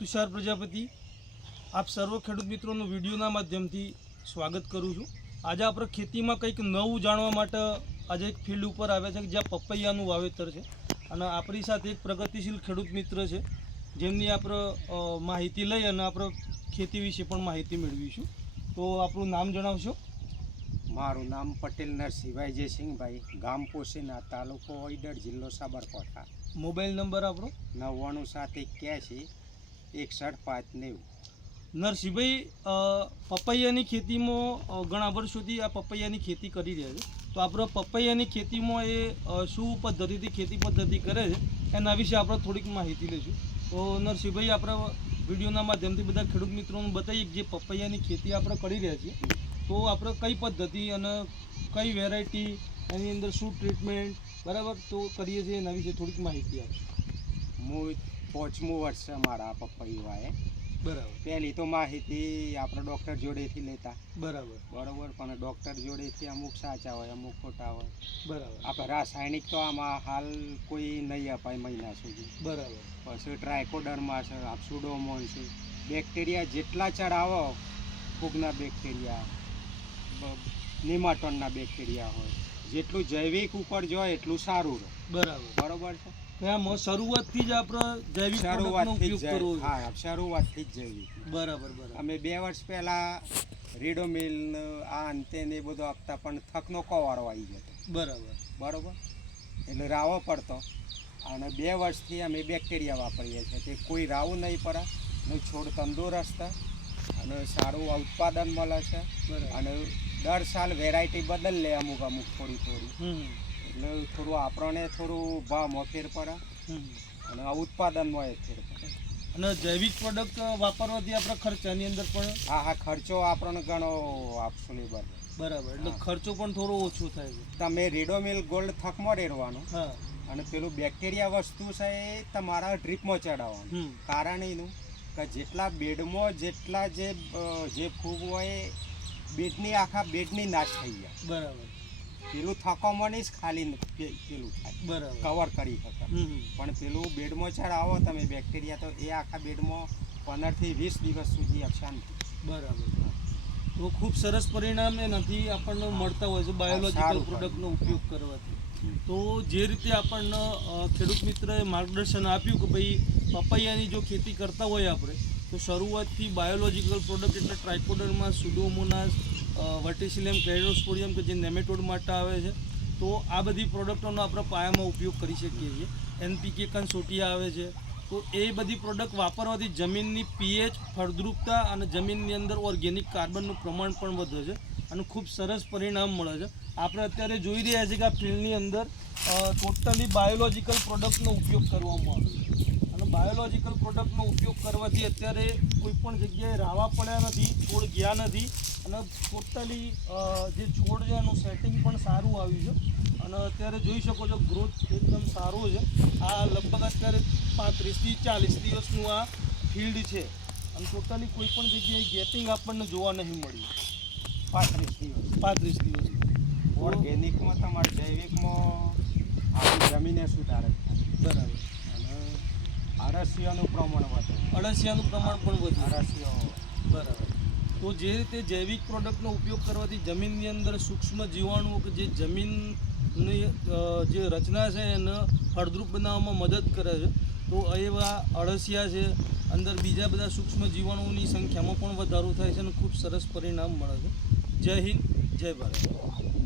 તુષાર પ્રજાપતિ આપ સર્વ ખેડૂત મિત્રોનું વિડીયોના માધ્યમથી સ્વાગત કરું છું. આજે આપણે ખેતીમાં કંઈક નવું જાણવા માટે આજે એક ફિલ્ડ ઉપર આવ્યા છે કે જ્યાં પપૈયાનું વાવેતર છે. અને આપણી સાથે એક પ્રગતિશીલ ખેડૂત મિત્ર છે જેમની આપણે માહિતી લઈ અને આપણે ખેતી વિશે પણ માહિતી મેળવીશું. તો આપણું નામ જણાવશો? મારું નામ પટેલ નરસિંહભાઈ જયસિંહભાઈ ગામ પોસીના તાલુકો ઓઈડર જિલ્લો સાબરકાંઠા. મોબાઈલ નંબર આપણો? નવ્વાણું સાત એક્યાસી એકસઠ પાંચ નેવું. નરસિંહભાઈ પપૈયાની ખેતીમાં ઘણા વર્ષોથી આ પપૈયાની ખેતી કરી રહ્યા છે. તો આપણે પપૈયાની ખેતીમાં એ શું પદ્ધતિથી ખેતી પદ્ધતિ કરે છે એના વિશે આપણે થોડીક માહિતી લઈશું. તો નરસિંહભાઈ આપણે વિડીયોના માધ્યમથી બધા ખેડૂત મિત્રોને બતાવીએ કે જે પપૈયાની ખેતી આપણે કરી રહ્યા છીએ. તો આપણે કઈ પદ્ધતિ અને કઈ વેરાયટી એની અંદર શું ટ્રીટમેન્ટ બરાબર તો કરીએ છીએ એના વિશે થોડીક માહિતી આપો હું પાંચમું વર્ષ છે મારા પપૈયાએ બરાબર. પહેલી તો માહિતી આપણે ડૉક્ટર જોડેથી લેતા. બરાબર. બરાબર પણ ડૉક્ટર જોડેથી અમુક સાચા હોય અમુક ખોટા હોય. બરાબર. આપણે રાસાયણિક તો આમાં હાલ કોઈ નહીં અપાય મહિના સુધી. બરાબર. પછી ટ્રાયકોડર્મા છે આપસુડોમોન છે. બેક્ટેરિયા જેટલા ચડાવો ફૂગના બેક્ટેરિયા નિમાટોનના બેક્ટેરિયા હોય. જેટલું જૈવિક ઉપર જોઈએ એટલું સારું રહે. બરાબર. બરાબર છે? એમાં શરૂઆતથી જ આપણે જૈવિક શરૂઆતથી જ હા શરૂઆતથી જ જૈવિક. બરાબર બરાબર. અમે બે વર્ષ પહેલા રીડોમિલ આ અંતે ને બધું આપતા પણ થકનો કવારો આવી જતો બરાબર. બરોબર? એટલે રાવો પડતો. અને બે વર્ષથી અમે બેક્ટેરિયા વાપરીએ છીએ. કે કોઈ રાવો નહીં પડે ને છોડ તંદુરસ્ત અને સારું ઉત્પાદન મળે છે. બરાબર. અને દર સાલ વેરાયટી બદલ લે અમુક અમુક થોડી થોડી. એટલે થોડું આપણને થોડું ભાવમાં ફેર પડે. અને આ ઉત્પાદનમાં એ ફેર પડે. અને જૈવિક પ્રોડક્ટ વાપરવાથી આપણે ખર્ચાની અંદર પણ? હા હા ખર્ચો આપણને ઘણો આપશો નહીં બરાબર બરાબર એટલે ખર્ચો પણ થોડો ઓછો થાય છે. તમે રેડોમિલ ગોલ્ડ થકમાં રેડવાનું. હા. અને પેલું બેક્ટેરિયા વસ્તુ છે એ તમારા ડ્રીપમાં ચડાવવાનું. કારણ એનું કે જેટલા બેડમાં જેટલા જે જે ફૂગ હોય બેડની આખા બેડની નાશ થઈ જાય. બરાબર. પેલું થકોમાં નહીં ખાલી પેલું થાય. બરાબર. કવર કરી શકે. પણ પેલું બેડમાં ચડાવો તમે બેક્ટેરિયા તો એ આખા બેડમાં પંદરથી વીસ દિવસ સુધી શાંતિ બરાબર તો ખૂબ સરસ પરિણામ એ નથી આપણને મળતા હોય છે બાયોલોજીકલ પ્રોડક્ટનો ઉપયોગ કરવાથી. તો જે રીતે આપણને ખેડૂત મિત્રએ માર્ગદર્શન આપ્યું કે ભાઈ પપૈયાની જો ખેતી કરતા હોય આપણે તો શરૂઆતથી બાયોલોજીકલ પ્રોડક્ટ એટલે ટ્રાઇકોડરમાં સુડોમોનાસ વર્ટિસિલિયમ ક્લેરોસ્પોડિયમ કે જે નેમેટોડ માટે આવે છે, તો આ બધી પ્રોડક્ટોનો આપણે પાયામાં ઉપયોગ કરી શકીએ છીએ. એનપીકે કન્સોટિયા આવે છે. તો એ બધી પ્રોડક્ટ વાપરવાથી જમીનની પીએચ ફળદ્રુપતા અને જમીનની અંદર ઓર્ગેનિક કાર્બનનું પ્રમાણ પણ વધે છે અને ખૂબ સરસ પરિણામ મળે છે. આપણે અત્યારે જોઈ રહ્યા છીએ કે આ ફિલ્ડની અંદર ટોટલી બાયોલોજીકલ પ્રોડક્ટનો ઉપયોગ કરવામાં આવે છે. અને બાયોલોજીકલ પ્રોડક્ટનો ઉપયોગ કરવાથી અત્યારે કોઈ પણ જગ્યાએ રાવા પડ્યા નથી, છોડ ગયા નથી અને ટોટલી જે છોડ છે એનું સેટિંગ પણ સારું આવ્યું છે. અને અત્યારે જોઈ શકો છો ગ્રોથ એકદમ સારો છે. આ લગભગ અત્યારે પાંત્રીસથી ચાલીસ દિવસનું આ ફિલ્ડ છે. અને ટોટલી કોઈ પણ જગ્યાએ ગેપિંગ આપણને જોવા નહીં મળ્યું. પાંત્રીસ દિવસ. પાંત્રીસ દિવસ. ઓર્ગેનિકમાં તમારે જૈવિકમાં આપણી જમીને સુધારક થાય. બરાબર. અને અળસિયાનું પ્રમાણ વધે. અળસિયાનું પ્રમાણ પણ વધ્યું અળસિયા બરાબર. તો જે રીતે જૈવિક પ્રોડક્ટનો ઉપયોગ કરવાથી જમીનની અંદર સૂક્ષ્મ જીવાણુઓ કે જે જમીનની જે રચના છે એને ફળદ્રુપ બનાવવામાં મદદ કરે છે. તો એવા અળસિયા છે, અંદર બીજા બધા સૂક્ષ્મ જીવાણુઓની સંખ્યામાં પણ વધારો થાય છે અને ખૂબ સરસ પરિણામ મળે છે. જય હિન્દ, જય ભારત.